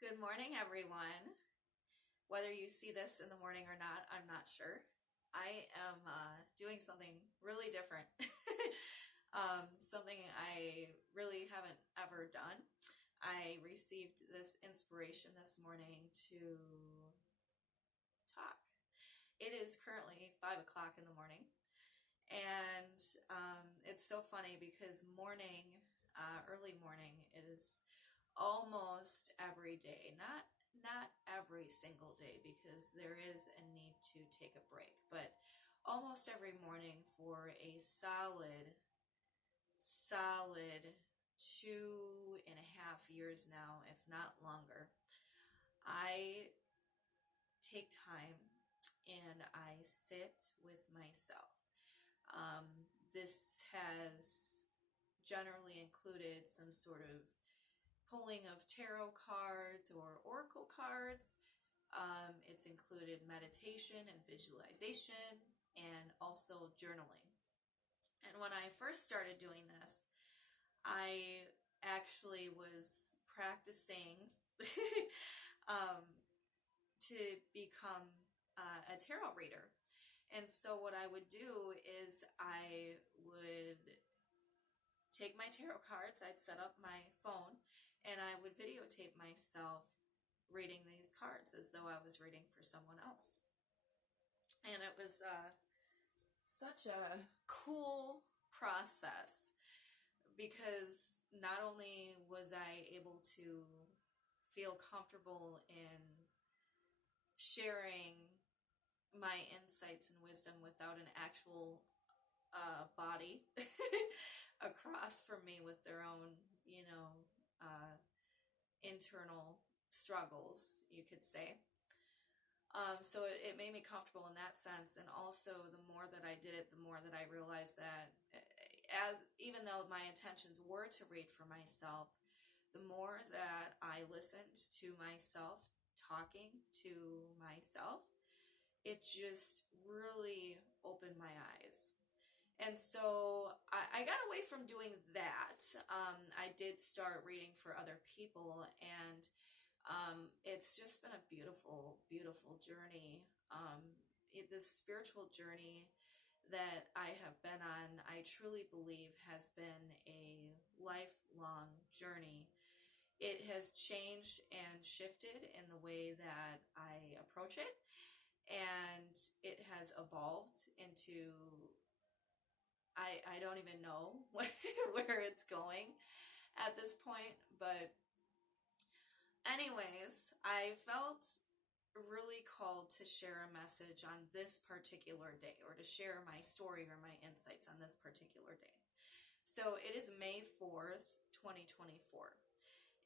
Good morning, everyone. Whether you see this in the morning or not, I'm not sure. I am doing something really different. Something I really haven't ever done. I received this inspiration this morning to talk. It is currently 5 o'clock in the morning, and it's so funny because early morning is almost every day. Not every single day because there is a need to take a break, but almost every morning for a solid 2.5 years now, if not longer, I take time and I sit with myself. Um, this has generally included some sort of pulling of tarot cards or oracle cards. It's included meditation and visualization and also journaling. And when I first started doing this, I actually was practicing um, to become a tarot reader. And so what I would do is I would take my tarot cards, I'd set up my phone, and I would videotape myself reading these cards as though I was reading for someone else. And it was such a cool process because not only was I able to feel comfortable in sharing my insights and wisdom without an actual body across from me with their own, uh, internal struggles, you could say. So it made me comfortable in that sense, and also the more that I did it, the more that I realized that, even though my intentions were to read for myself, the more that I listened to myself talking to myself, it just really opened my eyes. And so I got away from doing that. I did start reading for other people, and it's just been a beautiful, beautiful journey. This spiritual journey that I have been on, I truly believe has been a lifelong journey. It has changed and shifted in the way that I approach it, and it has evolved into, I don't even know where it's going at this point, but anyways, I felt really called to share a message on this particular day, or to share my story or my insights on this particular day. So it is May 4th, 2024.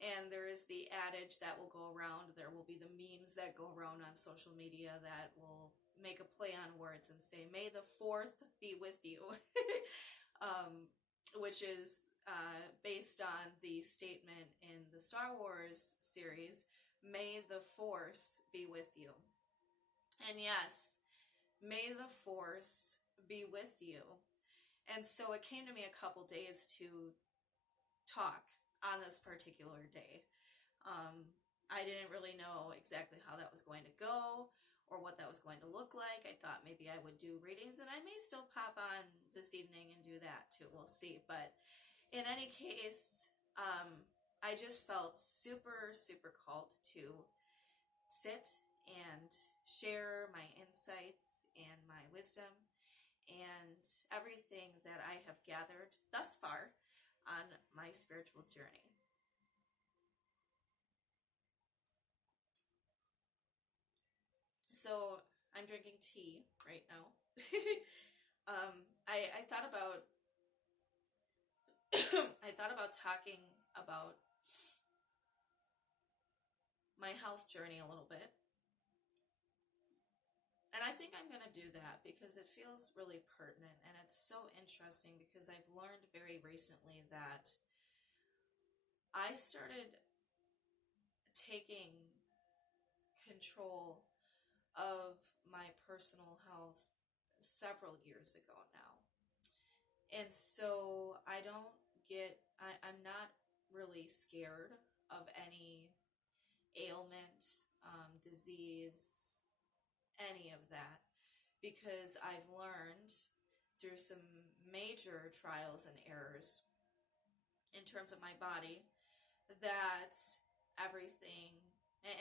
And there is the adage that will go around. There will be the memes that go around on social media that will make a play on words and say, "May the 4th be with you," which is based on the statement in the Star Wars series, "May the Force be with you." And yes, may the Force be with you. And so it came to me a couple days to talk on this particular day. I didn't really know exactly how that was going to go or what that was going to look like. I thought maybe I would do readings, and I may still pop on this evening and do that too. We'll see. But in any case, I just felt super, super called to sit and share my insights and my wisdom and everything that I have gathered thus far on my spiritual journey. So I'm drinking tea right now. I thought about I thought about talking about my health journey a little bit. And I think I'm going to do that because it feels really pertinent, and it's so interesting because I've learned very recently that I started taking control of my personal health several years ago now. And so I'm not really scared of any ailment, disease, any of that, because I've learned through some major trials and errors in terms of my body that everything,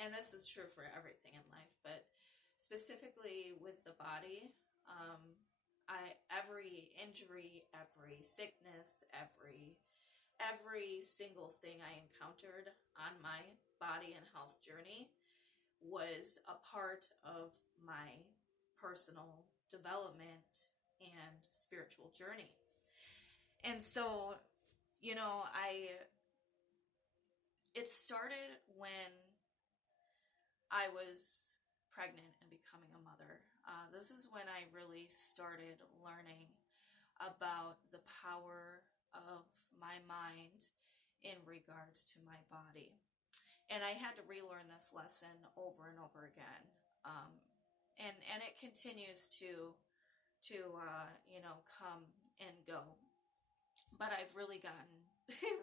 and this is true for everything in life, but specifically with the body, every injury, every sickness, every single thing I encountered on my body and health journey was a part of my personal development and spiritual journey. And so, it started when I was pregnant and becoming a mother. This is when I really started learning about the power of my mind in regards to my body. And I had to relearn this lesson over and over again. And it continues to come and go. But I've really gotten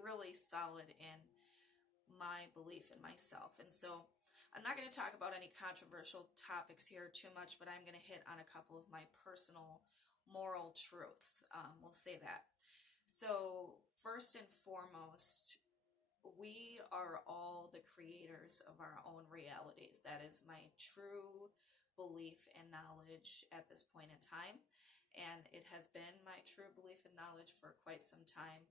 really solid in my belief in myself. And so I'm not going to talk about any controversial topics here too much, but I'm going to hit on a couple of my personal moral truths. We'll say that. So first and foremost, we are all the creators of our own realities. That is my true belief and knowledge at this point in time. And it has been my true belief and knowledge for quite some time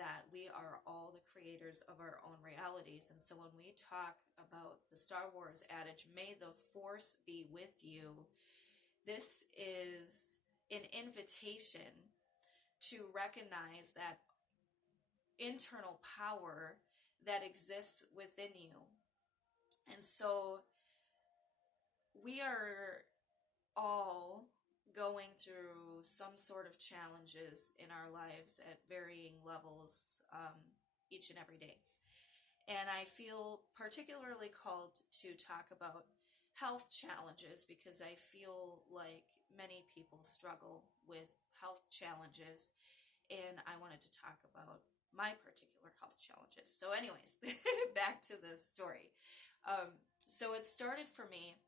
that we are all the creators of our own realities. And so when we talk about the Star Wars adage, may the Force be with you, this is an invitation to recognize that internal power that exists within you. And so we are all going through some sort of challenges in our lives at varying levels each and every day. And I feel particularly called to talk about health challenges because I feel like many people struggle with health challenges, and I wanted to talk about my particular health challenges. So anyways, back to the story. So it started for me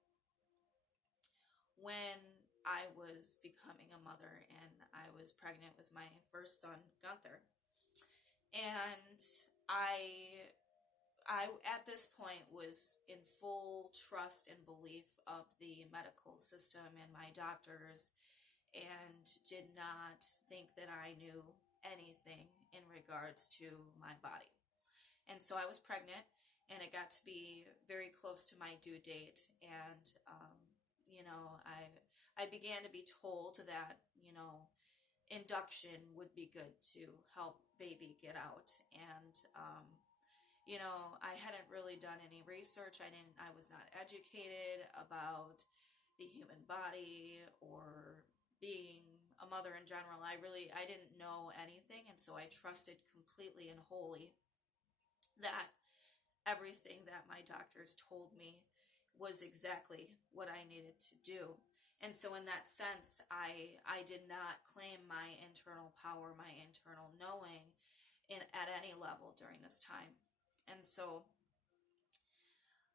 when I was becoming a mother and I was pregnant with my first son, Gunther. And I at this point was in full trust and belief of the medical system and my doctors, and did not think that I knew anything in regards to my body. And so I was pregnant, and it got to be very close to my due date, and I began to be told that induction would be good to help baby get out. And I hadn't really done any research. I was not educated about the human body or being a mother in general. I didn't know anything, and so I trusted completely and wholly that everything that my doctors told me was exactly what I needed to do. And so in that sense, I did not claim my internal power, my internal knowing at any level during this time. And so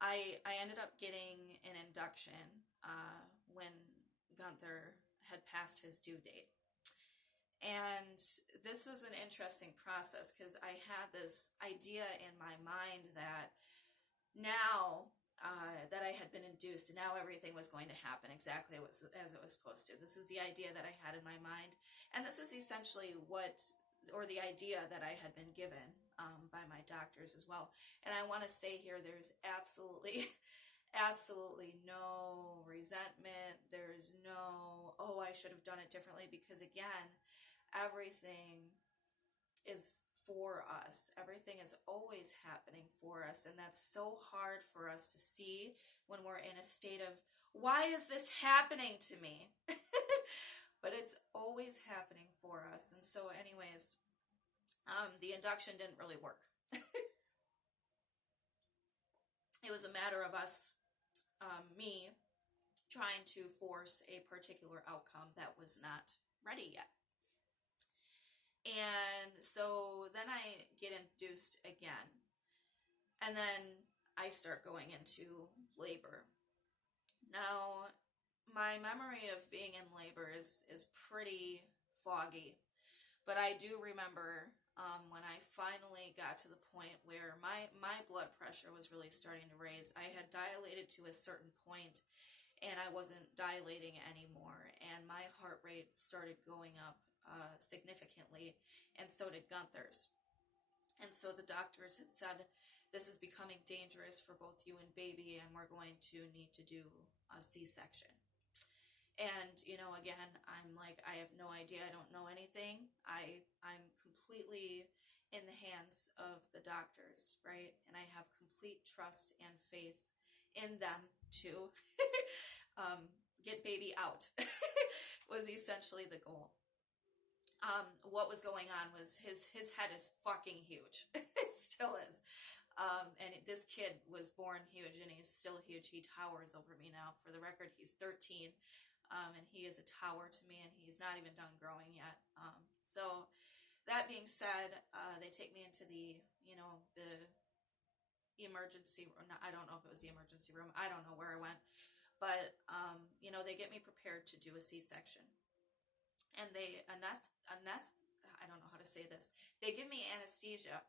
I ended up getting an induction when Gunther had passed his due date. And this was an interesting process because I had this idea in my mind that now that I had been induced, and now everything was going to happen exactly as it was supposed to. This is the idea that I had in my mind, and this is essentially the idea that I had been given by my doctors as well. And I want to say here, there's absolutely no resentment. There's no, oh, I should have done it differently, because again, everything is for us. Everything is always happening for us, and that's so hard for us to see when we're in a state of, why is this happening to me? But it's always happening for us. And so anyways, the induction didn't really work. It was a matter of me trying to force a particular outcome that was not ready yet. And so then I get induced again. And then I start going into labor. Now, my memory of being in labor is pretty foggy, but I do remember when I finally got to the point where my blood pressure was really starting to raise. I had dilated to a certain point, and I wasn't dilating anymore, and my heart rate started going up significantly, and so did Gunther's. And so the doctors had said, this is becoming dangerous for both you and baby, and we're going to need to do a C-section. And, you know, again, I'm like, I have no idea. I don't know anything. I'm completely in the hands of the doctors, right? And I have complete trust and faith in them to get baby out was essentially the goal. What was going on was his head is fucking huge. It still is. This kid was born huge, and he's still huge. He towers over me now. For the record, he's 13, and he is a tower to me, and he's not even done growing yet. So that being said, they take me into the emergency room. I don't know if it was the emergency room. I don't know where I went. But, they get me prepared to do a C-section. And I don't know how to say this. They give me anesthesia.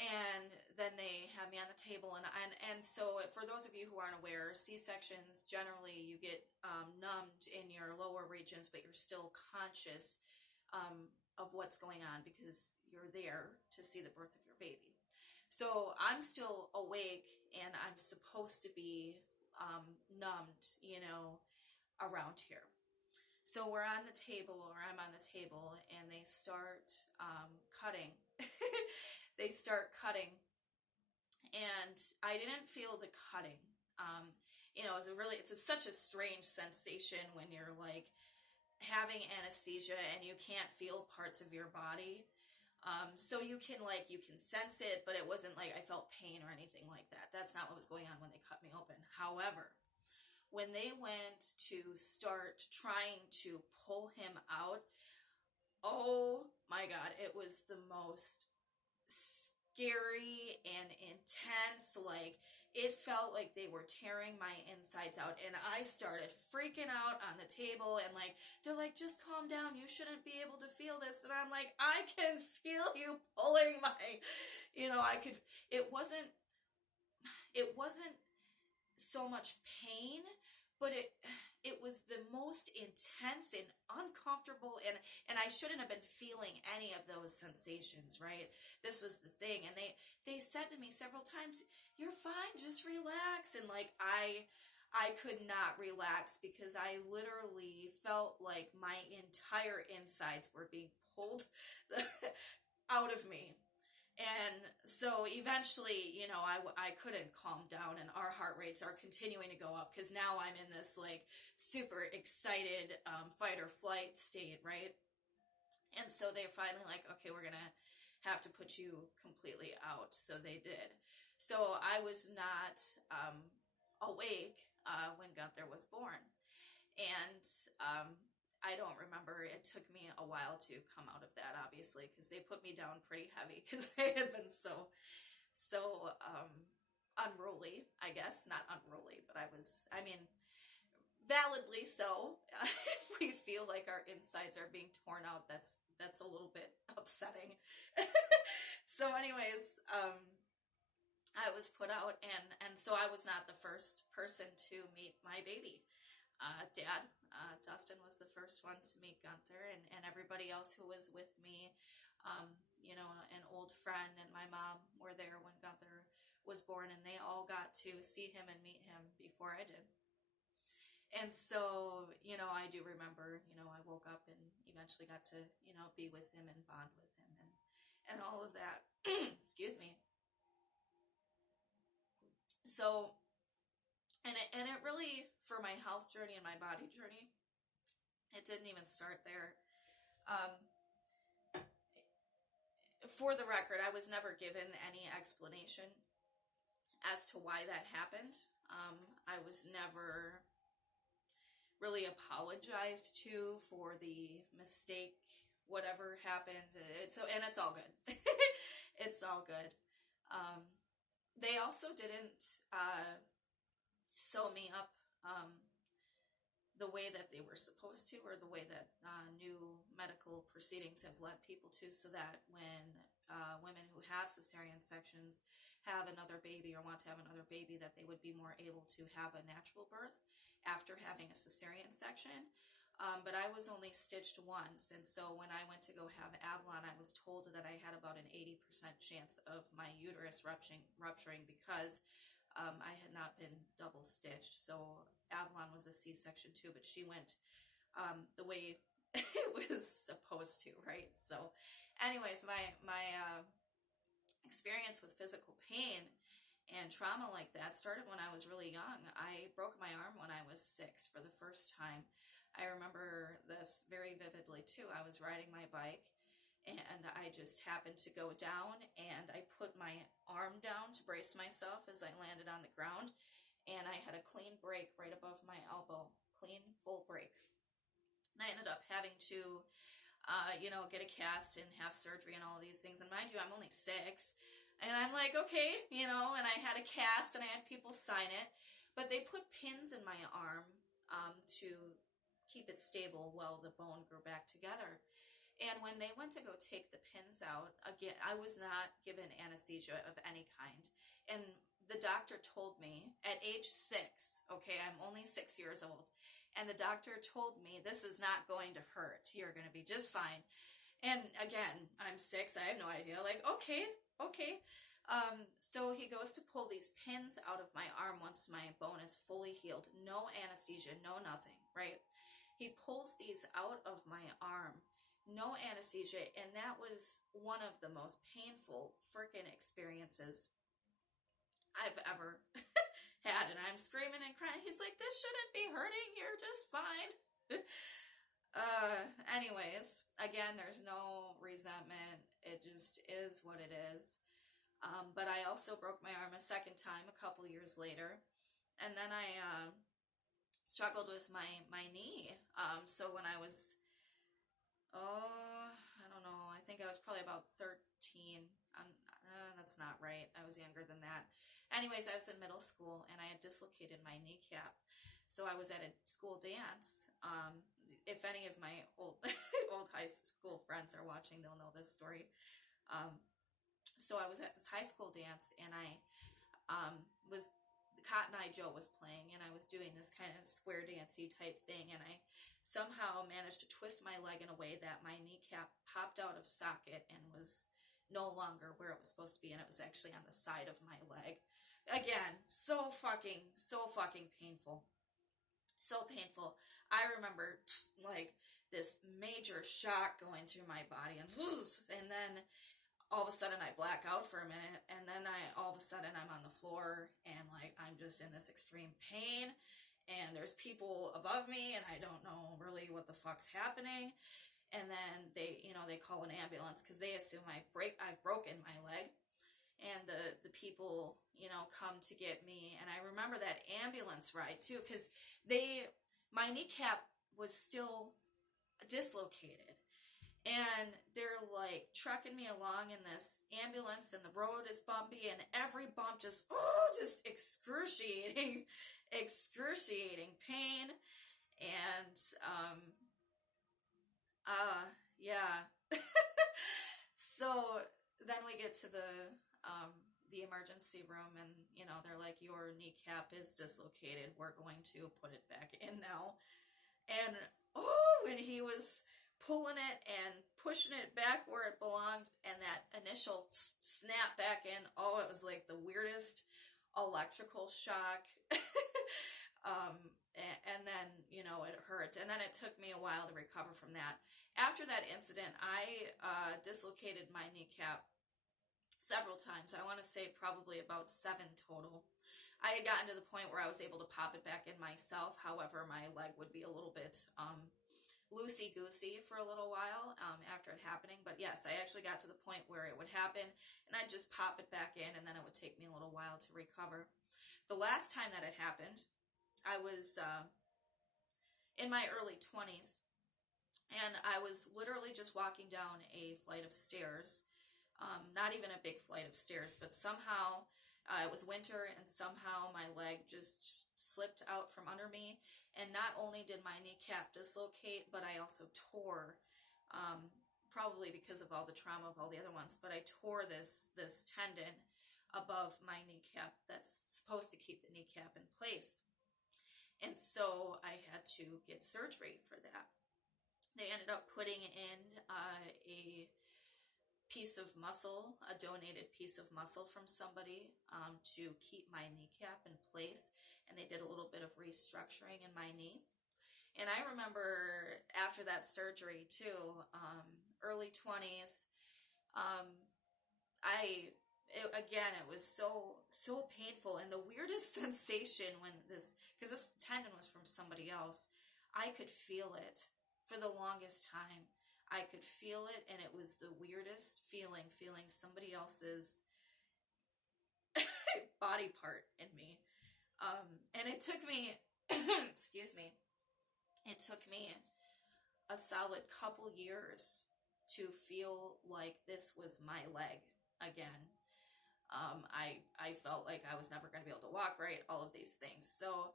And then they have me on the table. And so for those of you who aren't aware, C-sections, generally you get numbed in your lower regions, but you're still conscious of what's going on because you're there to see the birth of your baby. So I'm still awake, and I'm supposed to be numbed, around here. So we're on the table, or I'm on the table, and they start cutting. They start cutting, and I didn't feel the cutting. It's such a strange sensation when you're like having anesthesia and you can't feel parts of your body. So you can sense it, but it wasn't like I felt pain or anything like that. That's not what was going on when they cut me open. However, when they went to start trying to pull him out, oh my God, it was the most scary and intense. Like, it felt like they were tearing my insides out, and I started freaking out on the table, and they're like, just calm down, you shouldn't be able to feel this. And I'm like, I can feel you pulling my, it wasn't so much pain, but it was the most intense and uncomfortable, and I shouldn't have been feeling any of those sensations, right? This was the thing. And they said to me several times, you're fine, just relax. And I could not relax because I literally felt like my entire insides were being pulled out of me. And so eventually, I couldn't calm down, and our heart rates are continuing to go up because now I'm in this super excited fight or flight state, right? And so they're finally like, okay, we're gonna have to put you completely out. So they did. So I was not awake when Gunther was born, and I don't remember. It took me a while to come out of that, obviously, because they put me down pretty heavy because I had been so unruly, I guess. Not unruly, but validly so. If we feel like our insides are being torn out, that's a little bit upsetting. So anyways, I was put out, and so I was not the first person to meet my baby. Dad, Dustin was the first one to meet Gunther, and everybody else who was with me, an old friend and my mom were there when Gunther was born, and they all got to see him and meet him before I did. And so, I do remember, I woke up and eventually got to, be with him and bond with him and all of that. Excuse me. So, and it really, for my health journey and my body journey, it didn't even start there. For the record, I was never given any explanation as to why that happened. I was never really apologized to for the mistake, whatever happened. And it's all good. It's all good. they also didn't sew me up the way that they were supposed to, or the way that new medical proceedings have led people to, so that when women who have cesarean sections have another baby or want to have another baby, that they would be more able to have a natural birth after having a cesarean section. But I was only stitched once, and so when I went to go have Avalon, I was told that I had about an 80% chance of my uterus rupturing because I had not been double stitched. So Avalon was a C-section too, but she went the way it was supposed to, right? So anyways, my experience with physical pain and trauma like that started when I was really young. I broke my arm when I was 6 for the first time. I remember this very vividly too. I was riding my bike and I just happened to go down, and I put my arm down to brace myself as I landed on the ground, and I had a clean break right above my elbow. Clean, full break. And I ended up having to get a cast and have surgery and all these things. And mind you, I'm only 6. And I'm like, okay, and I had a cast and I had people sign it. But they put pins in my arm to keep it stable while the bone grew back together. And when they went to go take the pins out, again, I was not given anesthesia of any kind. And the doctor told me at age 6, okay, I'm only 6 years old, and the doctor told me, this is not going to hurt. You're going to be just fine. And again, I'm 6. I have no idea. Like, okay. So he goes to pull these pins out of my arm once my bone is fully healed. No anesthesia, no nothing, right? He pulls these out of my arm. No anesthesia, and that was one of the most painful freaking experiences I've ever had. And I'm screaming and crying. He's like, this shouldn't be hurting. You're just fine. Anyways, again, there's no resentment. It just is what it is. But I also broke my arm a second time a couple years later. And then I struggled with my knee. So when I was, I don't know, I think I was probably about 13. That's not right. I was younger than that. Anyways, I was in middle school and I had dislocated my kneecap. So I was at a school dance. If any of my old high school friends are watching, they'll know this story. So I was at this high school dance, and I Cotton Eye Joe was playing, and I was doing this kind of square dancey type thing, and I somehow managed to twist my leg in a way that my kneecap popped out of socket and was no longer where it was supposed to be, and it was actually on the side of my leg. Again, so fucking painful. So painful. I remember like this major shock going through my body, and then all of a sudden I black out for a minute, and then all of a sudden I'm on the floor, and like I'm just in this extreme pain, and there's people above me, and I don't know really what the fuck's happening. And then they call an ambulance because they assume I've broken my leg. And the people, come to get me. And I remember that ambulance ride too, because my kneecap was still dislocated. And they're like trucking me along in this ambulance, and the road is bumpy, and every bump just excruciating pain. And yeah. So then we get to the emergency room, and they're like, your kneecap is dislocated. We're going to put it back in now. And when he was pulling it and pushing it back where it belonged, and that initial snap back in, it was like the weirdest electrical shock. And then, it hurt. And then it took me a while to recover from that. After that incident, I dislocated my kneecap several times. I want to say probably about 7 total. I had gotten to the point where I was able to pop it back in myself. However, my leg would be a little bit loosey-goosey for a little while after it happening. But yes, I actually got to the point where it would happen, and I'd just pop it back in, and then it would take me a little while to recover. The last time that it happened, I was in my early 20s, and I was literally just walking down a flight of stairs, not even a big flight of stairs, but somehow It was winter, and somehow my leg just slipped out from under me. And not only did my kneecap dislocate, but I also tore, probably because of all the trauma of all the other ones, but I tore this tendon above my kneecap that's supposed to keep the kneecap in place. And so I had to get surgery for that. They ended up putting in a piece of muscle, a donated piece of muscle from somebody, to keep my kneecap in place. And they did a little bit of restructuring in my knee. And I remember after that surgery too, early 20s, it was so painful, and the weirdest sensation when because this tendon was from somebody else, I could feel it for the longest time. I could feel it, and it was the weirdest feeling somebody else's body part in me. And it took me, excuse me, it took me a solid couple years to feel like this was my leg again. I felt like I was never going to be able to walk right, all of these things. So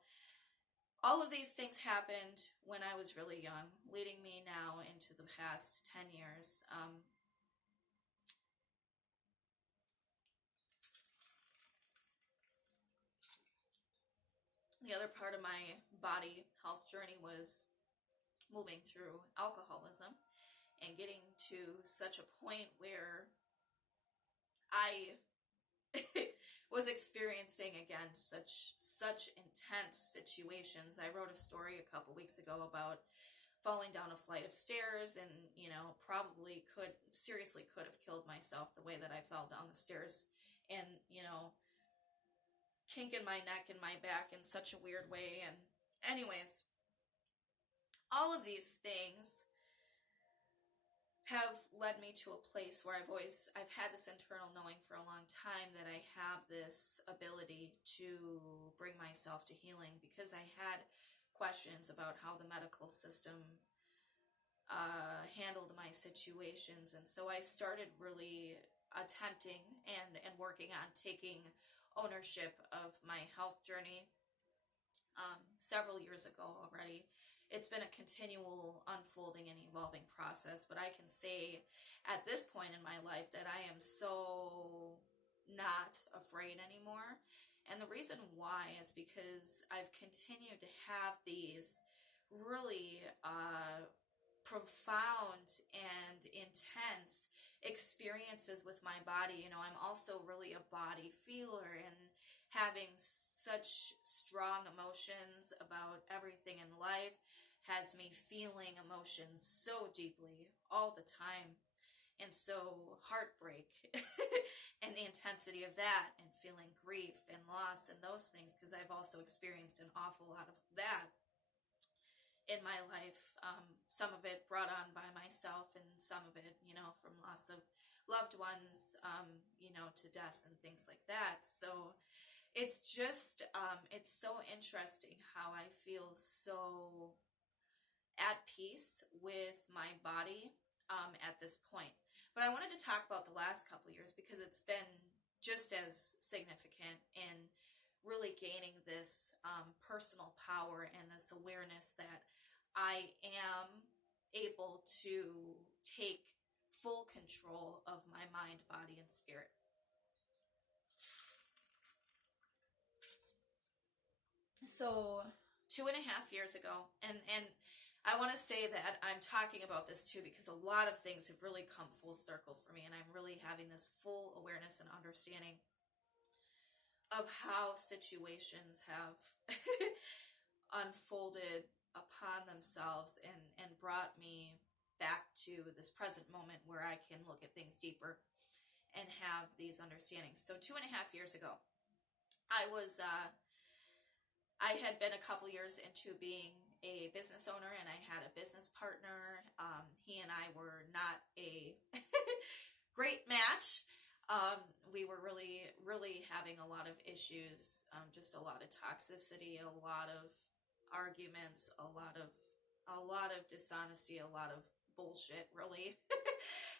all of these things happened when I was really young, leading me now into the past 10 years. The other part of my body health journey was moving through alcoholism and getting to such a point where I was experiencing again such intense situations. I wrote a story a couple weeks ago about falling down a flight of stairs, and probably could have killed myself the way that I fell down the stairs, and kinking my neck and my back in such a weird way. And anyways, all of these things have led me to a place where I've had this internal knowing for a long time that I have this ability to bring myself to healing, because I had questions about how the medical system handled my situations. And so I started really attempting and working on taking ownership of my health journey several years ago already. It's been a continual unfolding and evolving process, but I can say at this point in my life that I am so not afraid anymore. And the reason why is because I've continued to have these really profound and intense experiences with my body. I'm also really a body feeler, and having such strong emotions about everything in life has me feeling emotions so deeply all the time. And so heartbreak and the intensity of that, and feeling grief and loss and those things, because I've also experienced an awful lot of that in my life. Some of it brought on by myself, and some of it, from loss of loved ones, to death and things like that. So it's just, it's so interesting how I feel so at peace with my body at this point. But I wanted to talk about the last couple years, because it's been just as significant in really gaining this personal power and this awareness that I am able to take full control of my mind, body, and spirit. So 2.5 years ago, and I want to say that I'm talking about this too because a lot of things have really come full circle for me, and I'm really having this full awareness and understanding of how situations have unfolded upon themselves and brought me back to this present moment where I can look at things deeper and have these understandings. So 2.5 years ago, I had been a couple years into being a business owner, and I had a business partner. He and I were not a great match. We were really, really having a lot of issues, just a lot of toxicity, a lot of arguments, a lot of dishonesty, a lot of bullshit, really.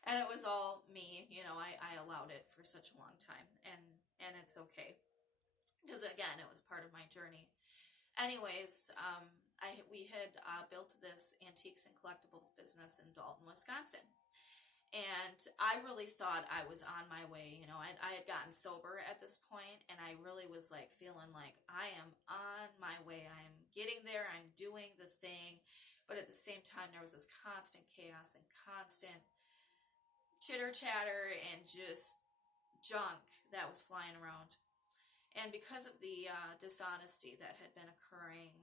And it was all me. I allowed it for such a long time. And and it's okay. Because again, it was part of my journey. Anyways, we had built this antiques and collectibles business in Dalton, Wisconsin. And I really thought I was on my way. You know, I had gotten sober at this point, and I really was like feeling like I am on my way. I am getting there. I'm doing the thing. But at the same time, there was this constant chaos and constant chitter chatter and just junk that was flying around. And because of the dishonesty that had been occurring,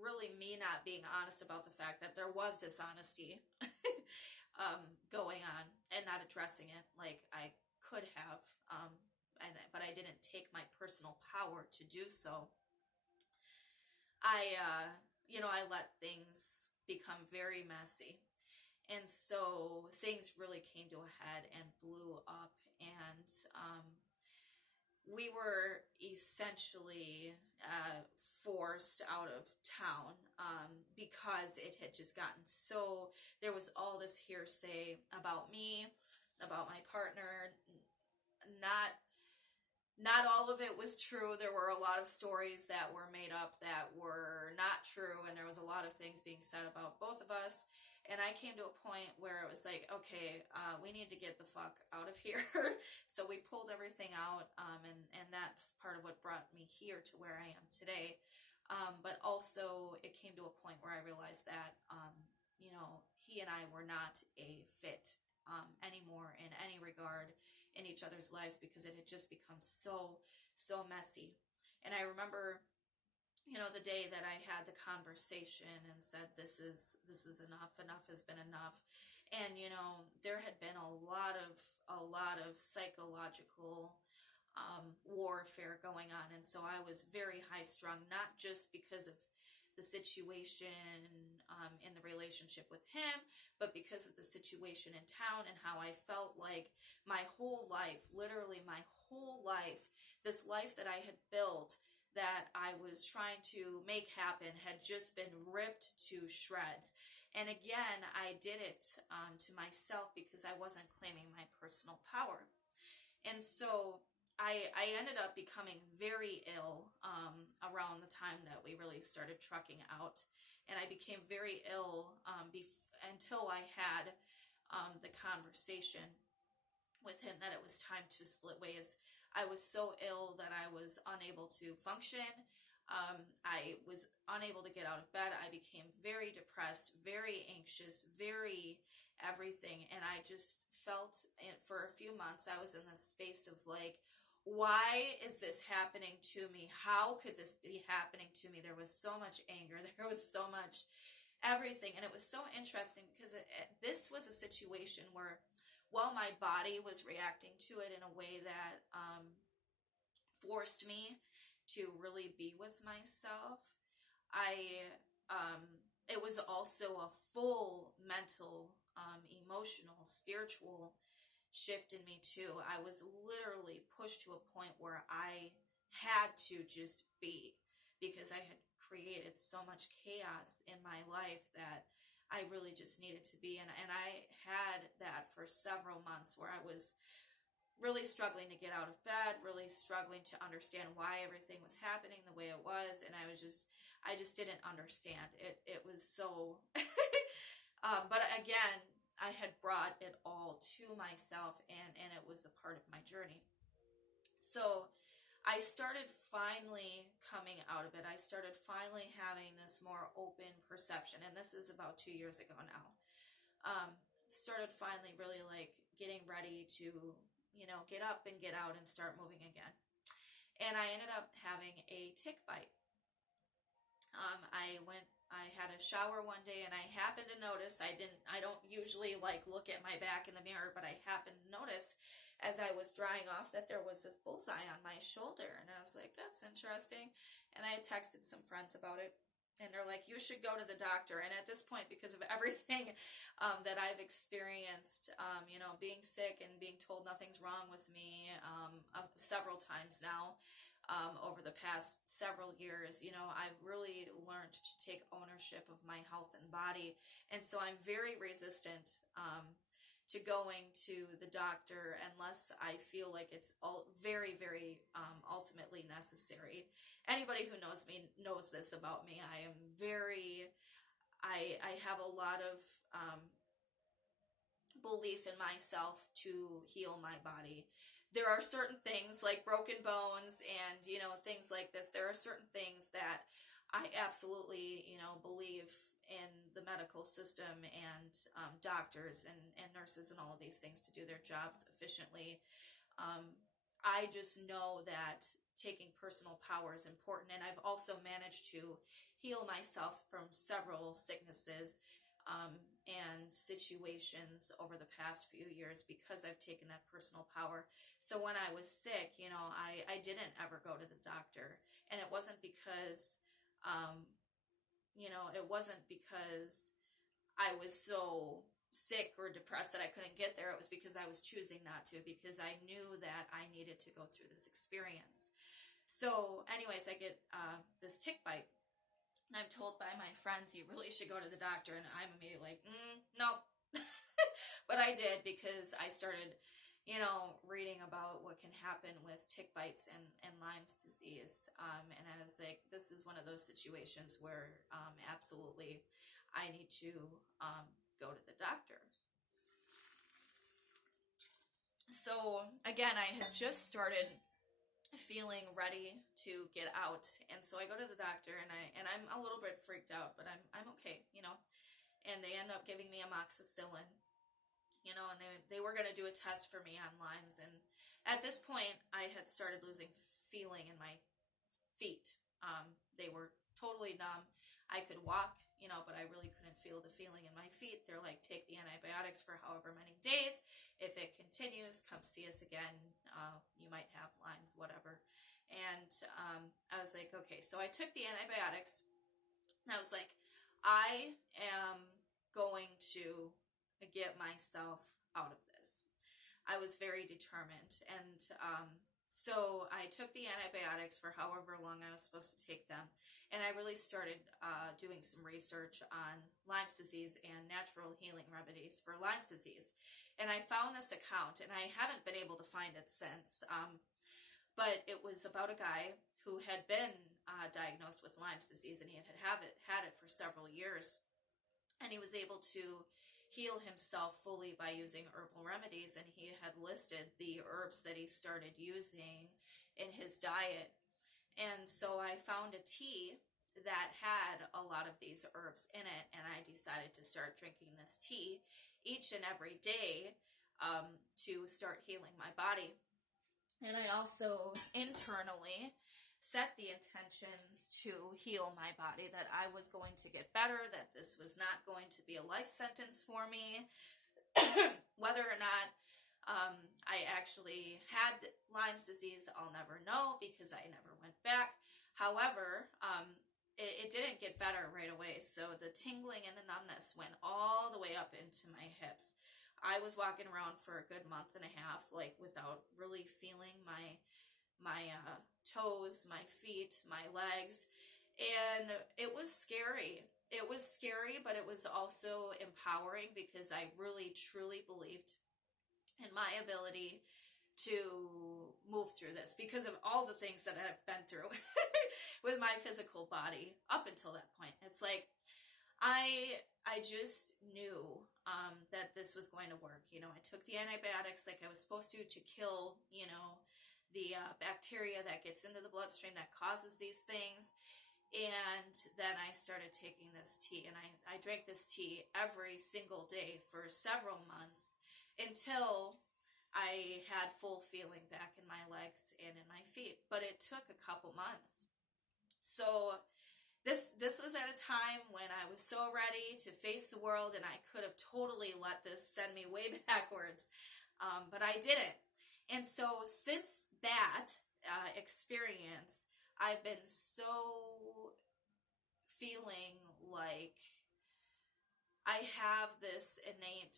really me not being honest about the fact that there was dishonesty going on and not addressing it like I could have, but I didn't take my personal power to do so. I let things become very messy. And so things really came to a head and blew up. And we were essentially forced out of town because it had just gotten so, there was all this hearsay about me, about my partner. Not all of it was true. There were a lot of stories that were made up that were not true, and there was a lot of things being said about both of us. And I came to a point where it was like, okay, we need to get the fuck out of here. So we pulled everything out, and that's part of what brought me here to where I am today. But also, it came to a point where I realized that, he and I were not a fit anymore in any regard in each other's lives, because it had just become so messy. And I remember, the day that I had the conversation and said, this is enough has been enough. And there had been a lot of psychological warfare going on, and so I was very high strung, not just because of the situation in the relationship with him, but because of the situation in town and how I felt like my whole life, literally my whole life, this life that I had built, that I was trying to make happen, had just been ripped to shreds. And again, I did it to myself because I wasn't claiming my personal power. And so I ended up becoming very ill around the time that we really started trucking out. And I became very ill until I had the conversation with him that it was time to split ways. I was so ill that I was unable to function. I was unable to get out of bed. I became very depressed, very anxious, very everything. And I just felt, for a few months, I was in this space of like, why is this happening to me? How could this be happening to me? There was so much anger. There was so much everything. And it was so interesting because this was a situation where, while my body was reacting to it in a way that forced me to really be with myself, it was also a full mental, emotional, spiritual shift in me too. I was literally pushed to a point where I had to just be, because I had created so much chaos in my life that I really just needed to be. And I had that for several months where I was really struggling to get out of bed, really struggling to understand why everything was happening the way it was. And I just didn't understand it. It was so, but again, I had brought it all to myself, and it was a part of my journey. So I started finally coming out of it. I started finally having this more open perception, and this is about 2 years ago now. Started finally really like getting ready to, get up and get out and start moving again. And I ended up having a tick bite. I had a shower one day, and I happened to notice, I don't usually like look at my back in the mirror, but I happened to notice as I was drying off that there was this bullseye on my shoulder. And I was like, that's interesting. And I had texted some friends about it, and they're like, you should go to the doctor. And at this point, because of everything that I've experienced, being sick and being told nothing's wrong with me several times now, over the past several years, I've really learned to take ownership of my health and body. And so I'm very resistant to going to the doctor unless I feel like it's all very, very ultimately necessary. Anybody who knows me knows this about me. I am very, I have a lot of belief in myself to heal my body. There are certain things like broken bones and, things like this. There are certain things that I absolutely, believe in the medical system and doctors and nurses and all of these things to do their jobs efficiently. I just know that taking personal power is important, and I've also managed to heal myself from several sicknesses and situations over the past few years because I've taken that personal power. So when I was sick, I didn't ever go to the doctor, and it wasn't because, it wasn't because I was so sick or depressed that I couldn't get there. It was because I was choosing not to, because I knew that I needed to go through this experience. So anyways, I get this tick bite, and I'm told by my friends, you really should go to the doctor, and I'm immediately like, no. But I did, because I started, reading about what can happen with tick bites and Lyme's disease, and I was like, this is one of those situations where absolutely I need to go to the doctor. So again, I had just started feeling ready to get out, and so I go to the doctor, and I'm a little bit freaked out, but I'm okay, and they end up giving me amoxicillin, and they were going to do a test for me on Lyme's, and at this point I had started losing feeling in my feet. They were totally numb. I could walk, but I really couldn't feel the feeling in my feet. They're like, take the antibiotics for however many days. If it continues, come see us again. You might have Lyme's, whatever. And I was like, okay. So I took the antibiotics, and I was like, I am going to get myself out of this. I was very determined, and so I took the antibiotics for however long I was supposed to take them, and I really started doing some research on Lyme's disease and natural healing remedies for Lyme's disease. And I found this account, and I haven't been able to find it since, but it was about a guy who had been diagnosed with Lyme's disease, and he had it for several years, and he was able to heal himself fully by using herbal remedies, and he had listed the herbs that he started using in his diet. And so I found a tea that had a lot of these herbs in it, and I decided to start drinking this tea each and every day to start healing my body. And I also internally set the intentions to heal my body, that I was going to get better, that this was not going to be a life sentence for me. Whether or not I actually had Lyme's disease, I'll never know, because I never went back. However, it didn't get better right away, so the tingling and the numbness went all the way up into my hips. I was walking around for a good month and a half, like, without really feeling my toes, my feet, my legs, and it was scary. It was scary, but it was also empowering, because I really truly believed in my ability to move through this, because of all the things that I've been through with my physical body up until that point. It's like I just knew that this was going to work. I took the antibiotics like I was supposed to kill, the bacteria that gets into the bloodstream that causes these things. And then I started taking this tea, and I drank this tea every single day for several months until I had full feeling back in my legs and in my feet. But it took a couple months. So this was at a time when I was so ready to face the world, and I could have totally let this send me way backwards. But I didn't. And so since that experience, I've been so feeling like I have this innate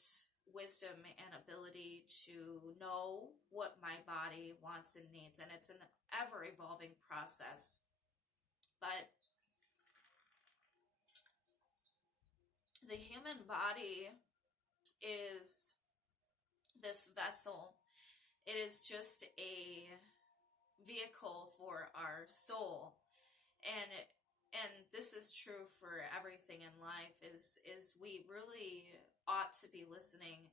wisdom and ability to know what my body wants and needs, and it's an ever-evolving process. But the human body is this vessel. It is just a vehicle for our soul. And this is true for everything in life, is we really ought to be listening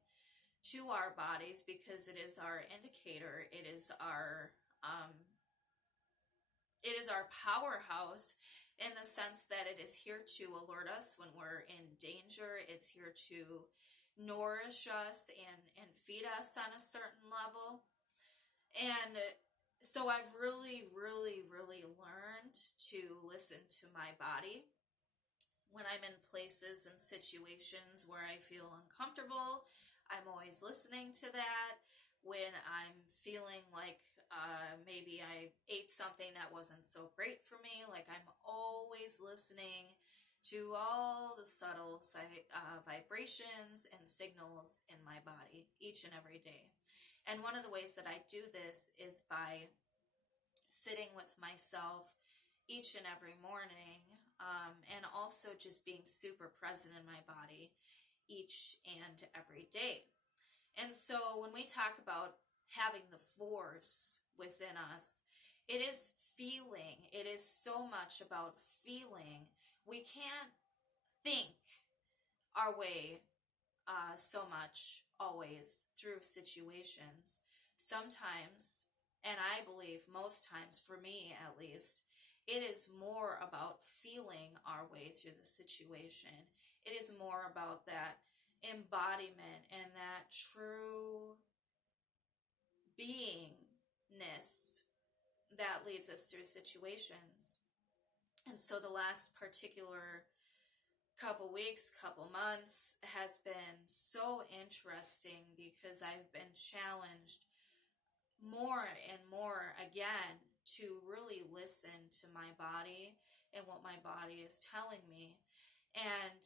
to our bodies, because it is our indicator. It is our powerhouse, in the sense that it is here to alert us when we're in danger. It's here to nourish us and feed us on a certain level. And so I've really, really, really learned to listen to my body when I'm in places and situations where I feel uncomfortable. I'm always listening to that. When I'm feeling like maybe I ate something that wasn't so great for me, like, I'm always listening to all the subtle vibrations and signals in my body each and every day. And one of the ways that I do this is by sitting with myself each and every morning, and also just being super present in my body each and every day. And so when we talk about having the force within us, it is feeling. It is so much about feeling. We can't think our way so much always through situations. Sometimes, and I believe most times, for me at least, it is more about feeling our way through the situation. It is more about that embodiment and that true beingness that leads us through situations. And so the last particular couple weeks, couple months has been so interesting, because I've been challenged more and more again to really listen to my body and what my body is telling me. And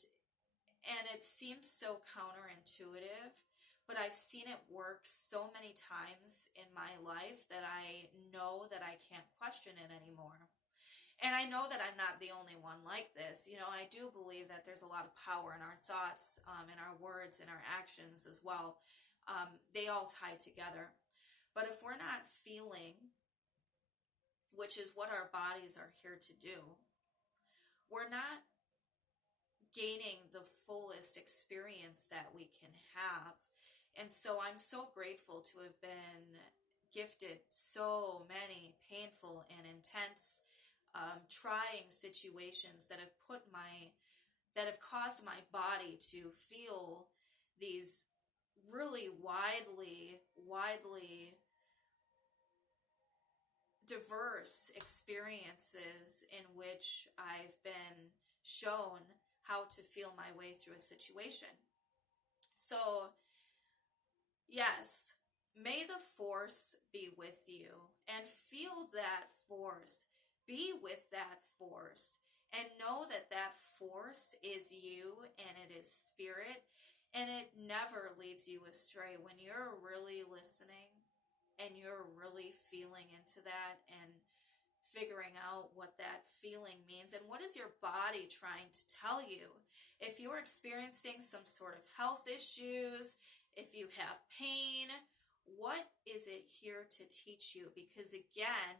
it seems so counterintuitive, but I've seen it work so many times in my life that I know that I can't question it anymore. And I know that I'm not the only one like this. I do believe that there's a lot of power in our thoughts, in our words, in our actions as well. They all tie together. But if we're not feeling, which is what our bodies are here to do, we're not gaining the fullest experience that we can have. And so I'm so grateful to have been gifted so many painful and intense trying situations that have caused my body to feel these really widely diverse experiences, in which I've been shown how to feel my way through a situation. So, yes, may the force be with you, and feel that force. Be with that force, and know that that force is you, and it is spirit, and it never leads you astray. When you're really listening and you're really feeling into that and figuring out what that feeling means and what is your body trying to tell you. If you're experiencing some sort of health issues, if you have pain, what is it here to teach you? Because again,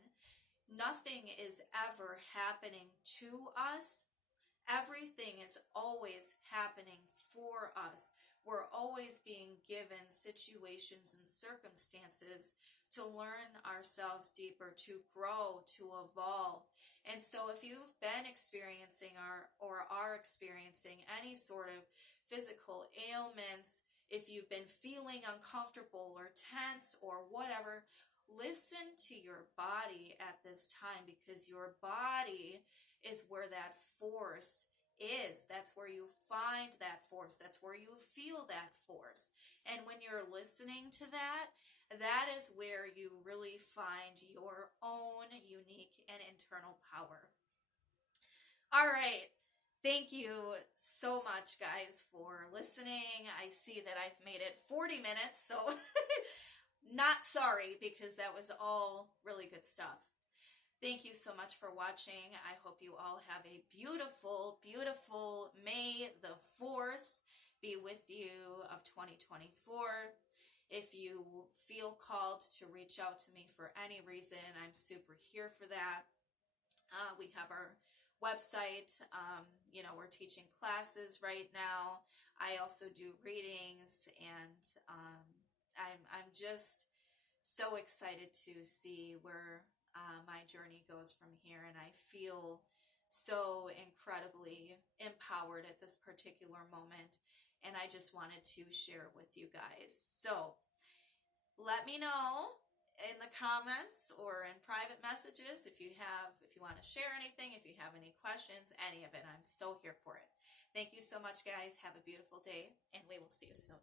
nothing is ever happening to us. Everything is always happening for us. We're always being given situations and circumstances to learn ourselves deeper, to grow, to evolve. And so if you've been experiencing or are experiencing any sort of physical ailments, if you've been feeling uncomfortable or tense or whatever, listen to your body at this time, because your body is where that force is. That's where you find that force. That's where you feel that force. And when you're listening to that, that is where you really find your own unique and internal power. All right. Thank you so much, guys, for listening. I see that I've made it 40 minutes, so not sorry, because that was all really good stuff. Thank you so much for watching. I hope you all have a beautiful, beautiful May the 4th be with you of 2024. If you feel called to reach out to me for any reason, I'm super here for that. We have our website. We're teaching classes right now. I also do readings, and I'm just so excited to see where my journey goes from here, and I feel so incredibly empowered at this particular moment, and I just wanted to share it with you guys. So let me know in the comments or in private messages if you want to share anything, if you have any questions, any of it. I'm so here for it. Thank you so much, guys. Have a beautiful day, and we will see you soon.